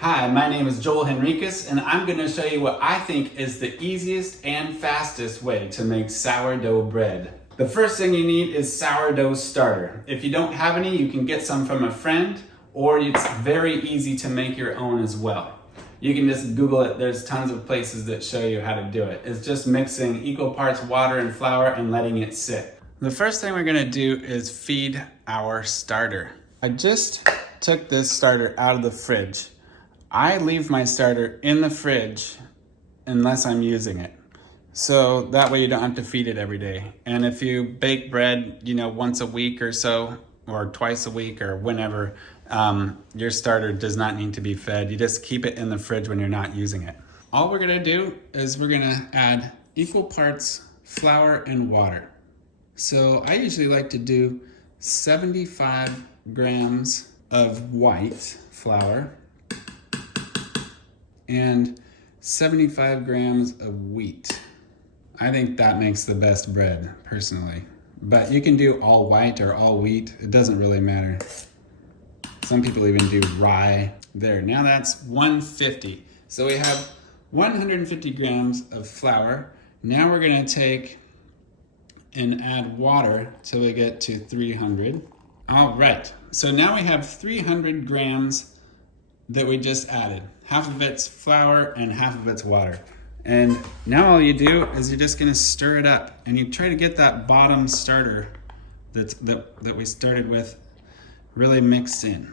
Hi, my name is Joel Henriquez, and I'm going to show you what I think is the easiest and fastest way to make sourdough bread. The first thing you need is sourdough starter. If you don't have any, you can get some from a friend, or it's very easy to make your own as well. You can just Google it. There's tons of places that show you how to do it. It's just mixing equal parts water and flour and letting it sit. The first thing we're going to do is feed our starter. I just took this starter out of the fridge. I leave my starter in the fridge unless I'm using it. So that way you don't have to feed it every day. And if you bake bread, once a week or so, or twice a week or whenever, your starter does not need to be fed. You just keep it in the fridge when you're not using it. All we're gonna do is we're gonna add equal parts flour and water. So I usually like to do 75 grams of white flour and 75 grams of wheat. I think that makes the best bread, personally. But you can do all white or all wheat. It doesn't really matter. Some people even do rye. There, now that's 150. So we have 150 grams of flour. Now we're gonna take and add water till we get to 300. All right, so now we have 300 grams that we just added. Half of it's flour and half of it's water. And now all you do is you're just gonna stir it up and you try to get that bottom starter that we started with really mixed in.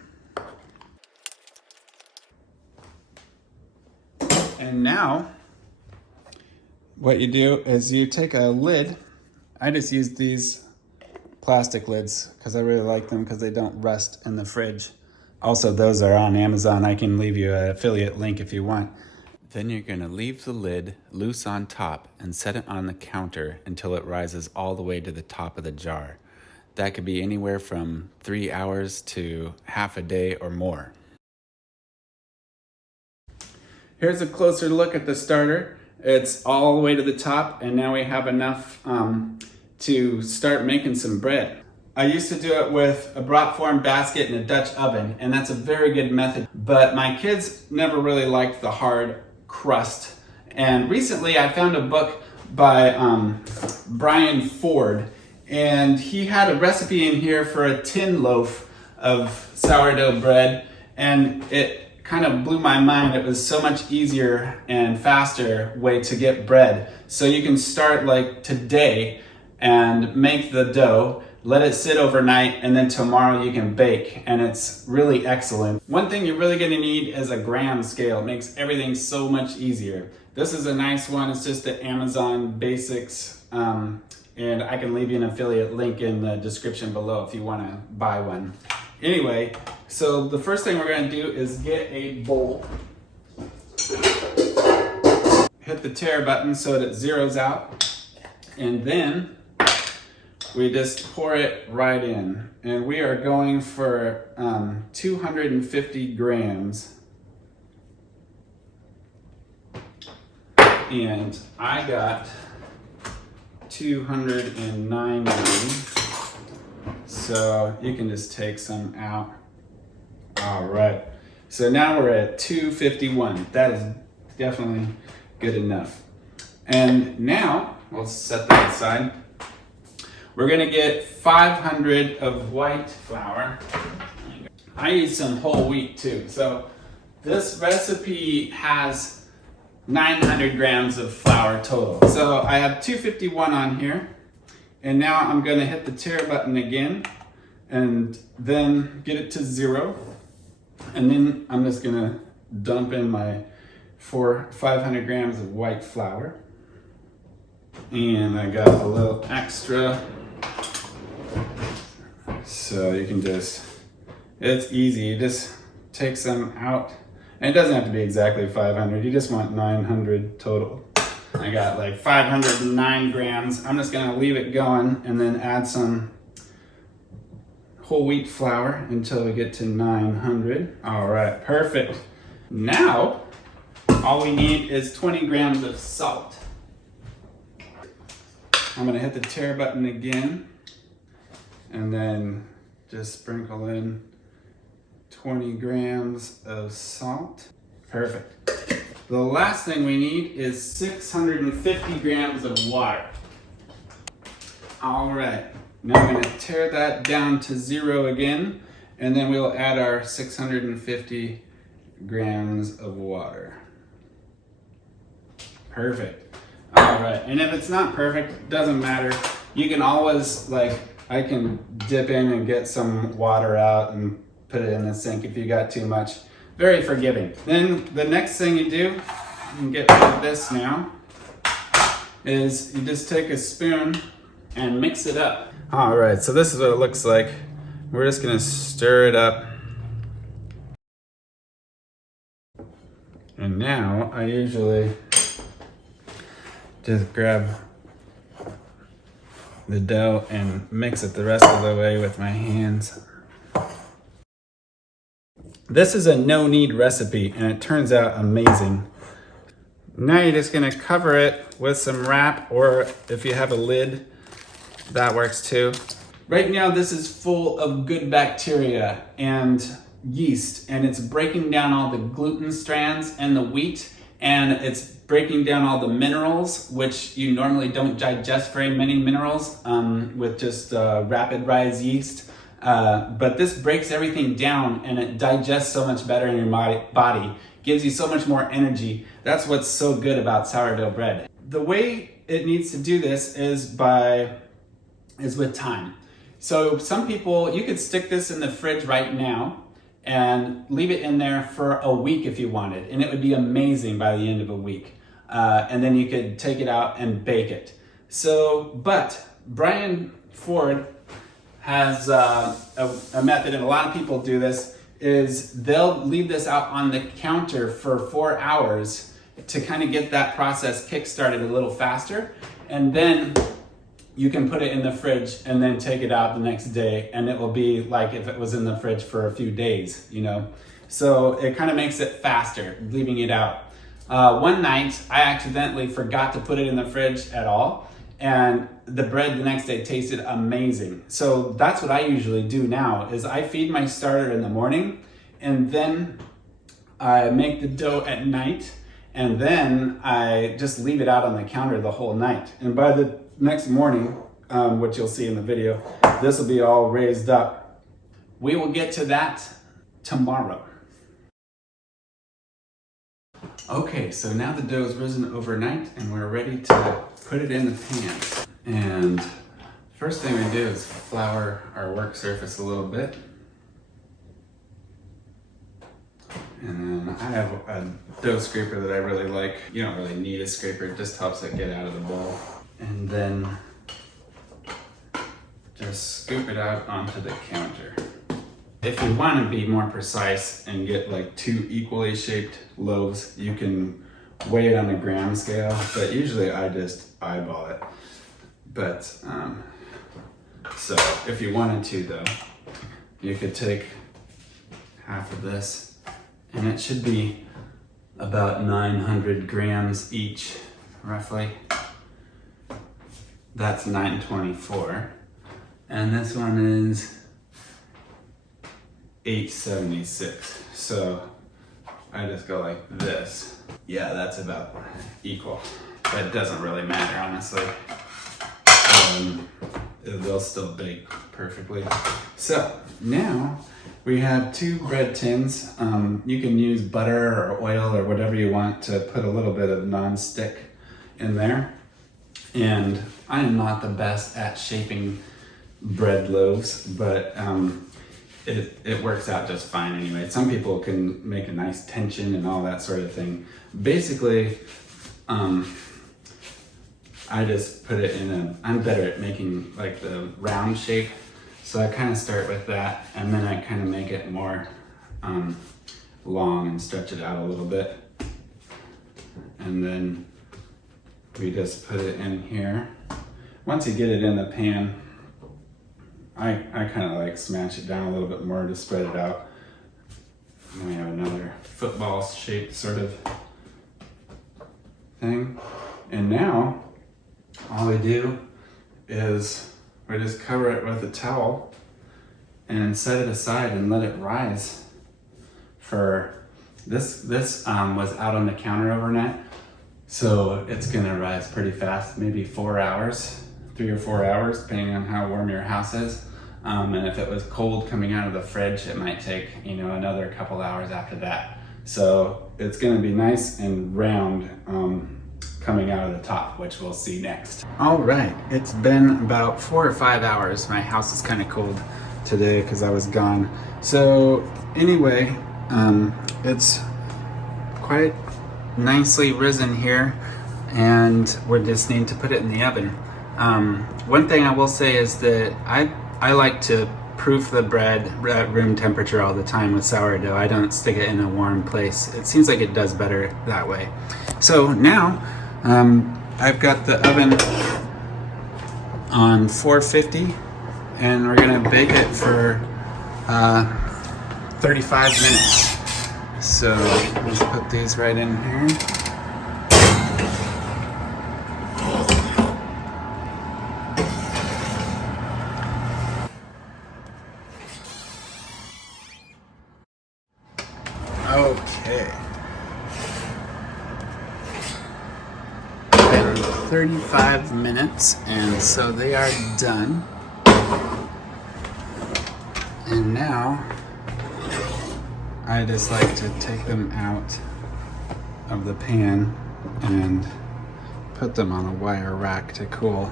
And now what you do is you take a lid. I just use these plastic lids because I really like them because they don't rust in the fridge. Also, those are on Amazon. I can leave you an affiliate link if you want. Then you're gonna leave the lid loose on top and set it on the counter until it rises all the way to the top of the jar. That could be anywhere from 3 hours to half a day or more. Here's a closer look at the starter. It's all the way to the top, and now we have enough to start making some bread. I used to do it with a brat form basket and a Dutch oven, and that's a very good method, but my kids never really liked the hard crust. And recently I found a book by Brian Ford, and he had a recipe in here for a tin loaf of sourdough bread, and it kind of blew my mind. It was so much easier and faster way to get bread. So you can start like today and make the dough, let it sit overnight, and then tomorrow you can bake, and it's really excellent. One thing you're really gonna need is a gram scale. It makes everything so much easier. This is a nice one. It's just the Amazon Basics, and I can leave you an affiliate link in the description below if you wanna buy one. Anyway, so the first thing we're gonna do is get a bowl. Hit the tare button so that it zeroes out, and then we just pour it right in. And we are going for 250 grams. And I got 290. So you can just take some out. All right. So now we're at 251. That is definitely good enough. And now, we'll set that aside. We're gonna get 500 of white flour. I use some whole wheat too. So this recipe has 900 grams of flour total. So I have 251 on here. And now I'm gonna hit the tare button again and then get it to 0. And then I'm just gonna dump in my 500 grams of white flour. And I got a little extra. So you can it's easy, you just take some out. And it doesn't have to be exactly 500, you just want 900 total. I got like 509 grams. I'm just gonna leave it going and then add some whole wheat flour until we get to 900. All right, perfect. Now, all we need is 20 grams of salt. I'm gonna hit the tare button again and then just sprinkle in 20 grams of salt. Perfect. The last thing we need is 650 grams of water. All right, now I'm gonna tear that down to 0 again, and then we'll add our 650 grams of water. Perfect. All right, and if it's not perfect, it doesn't matter. You can always, like, I can dip in and get some water out and put it in the sink if you got too much. Very forgiving. Then the next thing you do, you can get rid of this now, is you just take a spoon and mix it up. All right, so this is what it looks like. We're just gonna stir it up. And now I usually just grab the dough and mix it the rest of the way with my hands. This is a no-knead recipe and it turns out amazing. Now you're just gonna cover it with some wrap, or if you have a lid, that works too. Right now this is full of good bacteria and yeast, and it's breaking down all the gluten strands and the wheat, and it's breaking down all the minerals, which you normally don't digest very many minerals with just rapid rise yeast. But this breaks everything down and it digests so much better in your body, gives you so much more energy. That's what's so good about sourdough bread. The way it needs to do this is with time. So some people, you could stick this in the fridge right now and leave it in there for a week if you wanted, and it would be amazing by the end of a week. And then you could take it out and bake it. But Brian Ford has a method, and a lot of people do this, is they'll leave this out on the counter for 4 hours to kind of get that process kick-started a little faster. And then you can put it in the fridge and then take it out the next day, and it will be like if it was in the fridge for a few days, you know? So it kind of makes it faster, leaving it out. One night, I accidentally forgot to put it in the fridge at all, and the bread the next day tasted amazing. So that's what I usually do now, is I feed my starter in the morning, and then I make the dough at night, and then I just leave it out on the counter the whole night. And by the next morning, which you'll see in the video, this will be all raised up. We will get to that tomorrow. Okay, so now the dough is risen overnight and we're ready to put it in the pan. And first thing we do is flour our work surface a little bit. And then I have a dough scraper that I really like. You don't really need a scraper, it just helps it get out of the bowl. And then just scoop it out onto the counter. If you want to be more precise and get like 2 equally shaped loaves, you can weigh it on a gram scale, but usually I just eyeball it. But so if you wanted to though, you could take half of this, and it should be about 900 grams each, roughly. That's 924. And this one is 876. So I just go like this. Yeah, that's about equal. But it doesn't really matter, honestly. They'll still bake perfectly. So now we have 2 bread tins. You can use butter or oil or whatever you want to put a little bit of non-stick in there. And I am not the best at shaping bread loaves, but it works out just fine anyway. Some people can make a nice tension and all that sort of thing. Basically, I just put it in I'm better at making like the round shape. So I kind of start with that, and then I kind of make it more long and stretch it out a little bit. And then we just put it in here. Once you get it in the pan, I kind of like smash it down a little bit more to spread it out. And then we have another football shaped sort of thing. And now all we do is we just cover it with a towel and set it aside and let it rise for This was out on the counter overnight, so it's gonna rise pretty fast, maybe 4 hours, 3 or 4 hours, depending on how warm your house is. And if it was cold coming out of the fridge, it might take, you know, another couple hours after that. So it's gonna be nice and round coming out of the top, which we'll see next. All right, it's been about 4 or 5 hours. My house is kind of cold today because I was gone. So anyway, it's quite nicely risen here, and we just need to put it in the oven. One thing I will say is that I like to proof the bread at room temperature all the time with sourdough. I don't stick it in a warm place. It seems like it does better that way. So now I've got the oven on 450, and we're gonna bake it for 35 minutes. So let's put these right in here. Okay. 35 minutes, and so they are done. And now I just like to take them out of the pan and put them on a wire rack to cool.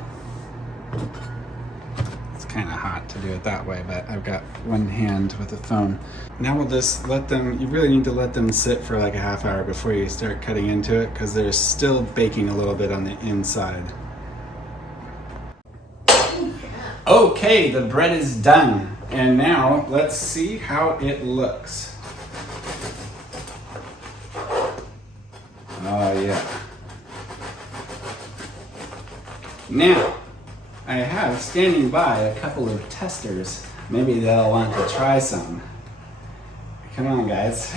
It's kind of hot to do it that way, but I've got one hand with the phone. Now we'll just let them, you really need to let them sit for like a half hour before you start cutting into it, because they're still baking a little bit on the inside. Okay, the bread is done. And now let's see how it looks. Oh yeah. Now, I have standing by a couple of testers. Maybe they'll want to try some. Come on, guys.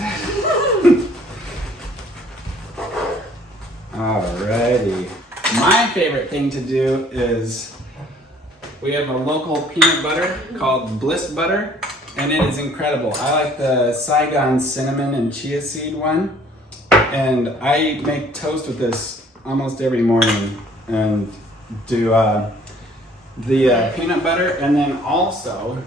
Alrighty. My favorite thing to do is, we have a local peanut butter called Bliss Butter, and it is incredible. I like the Saigon cinnamon and chia seed one, and I make toast with this almost every morning and do the peanut butter, and then also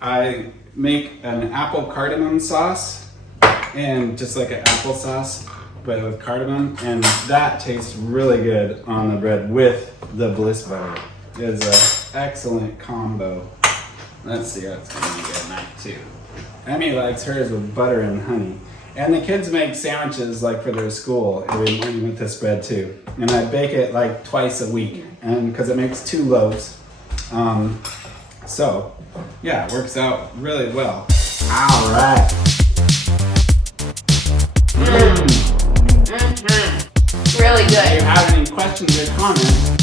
I make an apple cardamom sauce, and just like an applesauce but with cardamom, and that tastes really good on the bread with the Bliss Butter. It's an excellent combo. Let's see how it's going to be at night too. Emmy likes hers with butter and honey. And the kids make sandwiches like for their school every morning with this bread too. And I bake it like twice a week, and because it makes 2 loaves. So yeah, it works out really well. All right. Really good. If you have any questions or comments,